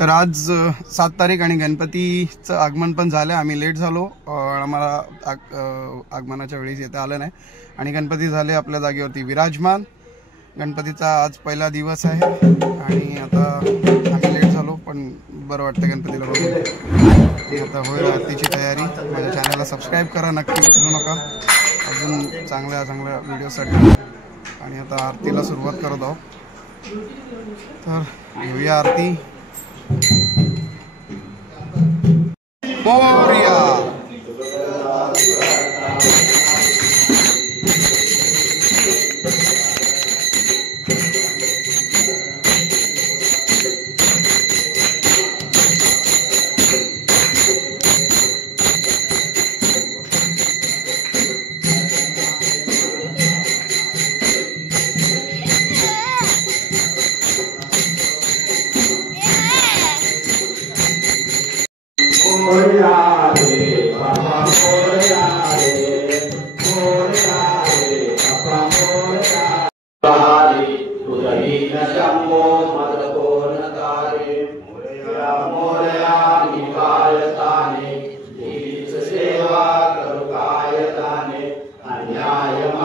तर आज 7 तारीख आणि गणपतीचं आगमन पण झालं. आम्ही लेट झालो, आम्हाला आगमनाच्या वेळेस येता आलं नाही आणि गणपती झाले आपल्या जागेवरती विराजमान. गणपतीचा आज पहिला दिवस आहे आणि आता आम्ही लेट झालो, पण बरं वाटतं गणपतीला बघून. आता होईल आरतीची तयारी. माझ्या चॅनलला सबस्क्राईब करा, नक्की विसरू नका अजून चांगल्या चांगल्या व्हिडिओसाठी. आणि आता आरतीला सुरुवात करत आहोत. तर घेऊया आरती. मोरया.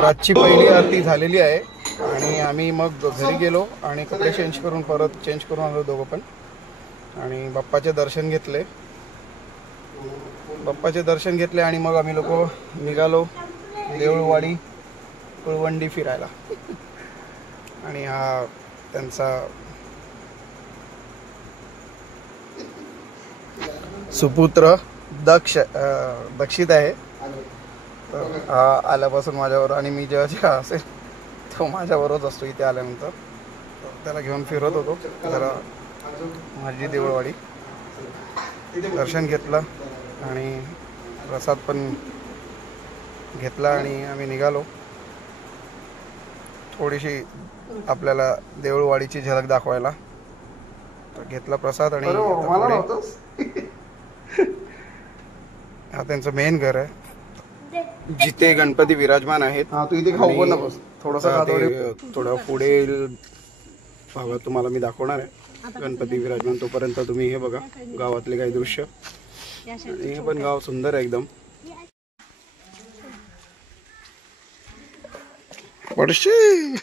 आजची पहिली आरती झालेली आहे आणि आम्ही मग घरी गेलो आणि कपडे चेंज करून आलो दोघं पण. आणि बाप्पाचे दर्शन घेतले आणि मग आम्ही लोक निघालो देऊळवाडी कुळवंडी फिरायला. आणि हा त्यांचा सुपुत्र दक्षित आहे. तर हा आल्यापासून माझ्यावर, आणि मी जेव्हा असेल तो माझ्याबरोबरच असतो इथे आल्यानंतर. त्याला घेऊन फिरत होतो जरा माझी देऊळवाडी. दर्शन घेतलं आणि प्रसाद पण घेतला आणि आम्ही निघालो. थोडीशी आपल्याला देऊळवाडीची झलक दाखवायला तर घेतला प्रसाद. आणि हा त्यांचं मेन घर आहे जिथे गणपती विराजमान आहेत. तू इथे खाऊ पण नकोस, थोडं पुढे भागात तुम्हाला मी दाखवणार आहे गणपती विराजमान. तोपर्यंत तुम्ही हे बघा गावातले काही दृश्य. आणि हे पण गाव सुंदर आहे एकदम. पडशे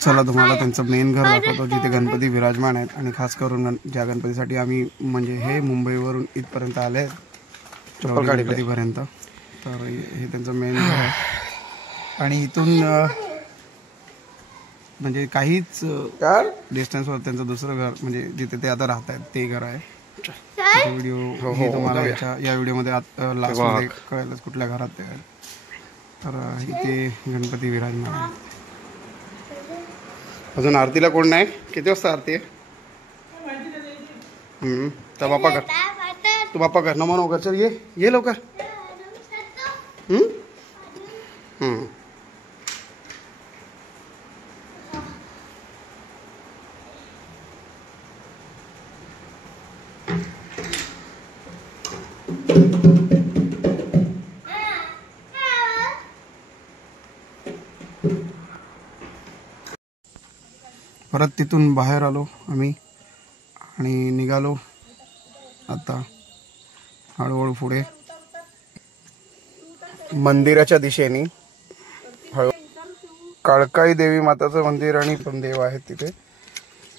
चला तुम्हाला त्यांचं मेन घर दाखवतो जिथे गणपती विराजमान आहेत. आणि खास करून ज्या गणपतीसाठी आम्ही म्हणजे हे मुंबईवरून इथपर्यंत आले आहेत गणपतीपर्यंत. तर हे त्यांचं मेन घर आहे. आणि इथून म्हणजे काहीच डिस्टन्सवर त्यांचं दुसरं घर म्हणजे जिथे ते आता राहत आहेत ते घर आहे. व्हिडिओ हे तुम्हाला या व्हिडिओमध्ये लास्टमध्ये कळेलच कुठल्या घरात ते आहे. तर इथे गणपती विराजमान आहे. अजून आरतीला कोण नाही. किती वाजता आरती आहे? तर बाप्पा कर, तू बाप्पा कर. नमो नमो कर. चल ये लवकर. परत तिथून बाहेर आलो आम्ही आणि निघालो आता हळूहळू पुढे मंदिराच्या दिशेने. काळकाई देवी माताचं मंदिर आणि पण देव आहेत तिथे.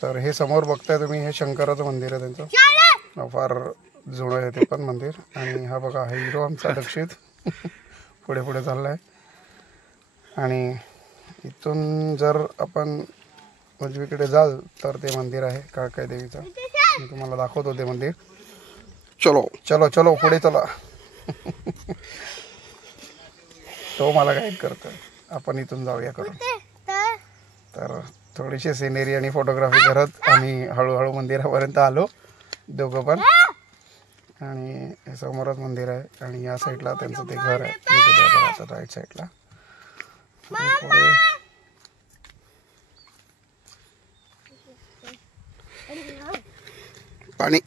तर हे समोर बघताय तुम्ही, हे शंकराचं मंदिर आहे त्यांचं. फार जुनं आहे ते पण मंदिर. आणि हा बघा हा हिरो आमचा दक्षित पुढे पुढे चाललाय. आणि इथून जर आपण उजवीकडे जाल तर ते मंदिर आहे काळकाई देवीचं. मी तुम्हाला दाखवतो ते मंदिर. चलो चलो चलो पुढे चला. तो मला गाईड करतोय. आपण इथून जाऊया करून. तर थोडीशी सिनेरी आणि फोटोग्राफी करत आम्ही हळूहळू मंदिरापर्यंत आलो दोघं पण. आणि समोरच मंदिर आहे आणि या साईडला त्यांचं ते घर आहे राईट साईडला. पाणी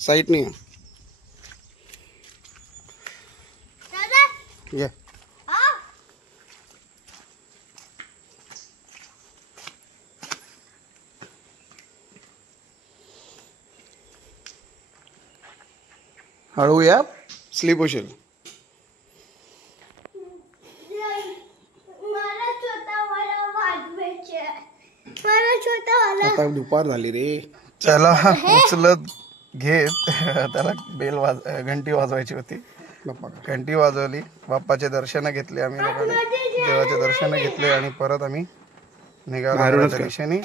साईडनी ये हळू या स्लीप होशील. आता दुपार झाली रे. चला उचलत घेत त्याला घंटी वाजवायची होती. घंटी वाजवली. बाप्पाचे दर्शन घेतले आम्ही लोकांनी. देवाचे दर्शन घेतले आणि परत आम्ही निघालो दिशेने.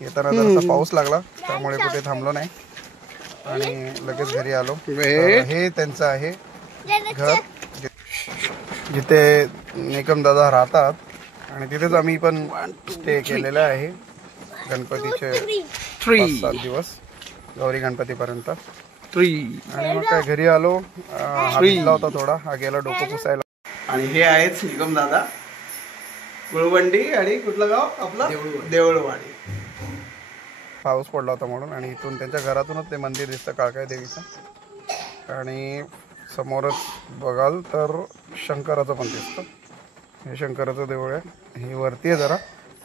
येताना जरासा पाऊस लागला त्यामुळे कुठे थांबलो नाही आणि लगेच घरी आलो. हे त्यांचं आहे घर जिथे निकम दादा राहतात आणि तिथेच आम्ही पण स्टे केलेला आहे गणपतीचे 5-7 दिवस गौरी गणपतीपर्यंत. आणि मग काय घरी आलो. हा भिजला होता थोडा. हा गेला डोकं पुसायला. आणि हे आहेत निकम दादा. गुळवंडी आणि कुठलं गाव आपलं देऊळवाडी. पाऊस पडला होता म्हणून आणि इथून त्यांच्या घरातूनच ते मंदिर दिसतं काळकाई देवीचं. आणि समोरच बघाल तर शंकराचं पण दिसतं. हे शंकराचं देऊळ आहे. हे वरती आहे जरा.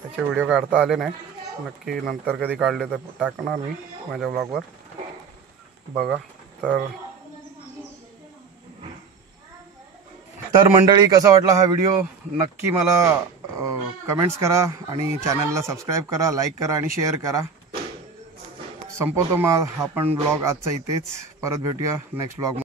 त्याचे व्हिडिओ काढता आले नाही. नक्की नंतर कधी काढले तर टाकणार मी माझ्या ब्लॉगवर बघा. तर मंडळी कसा वाटला हा व्हिडिओ नक्की मला कमेंट्स करा आणि चॅनलला सबस्क्राईब करा, लाईक करा आणि शेअर करा. संपवतो मग आपण ब्लॉग आजचा इथेच. परत भेटूया नेक्स्ट ब्लॉग.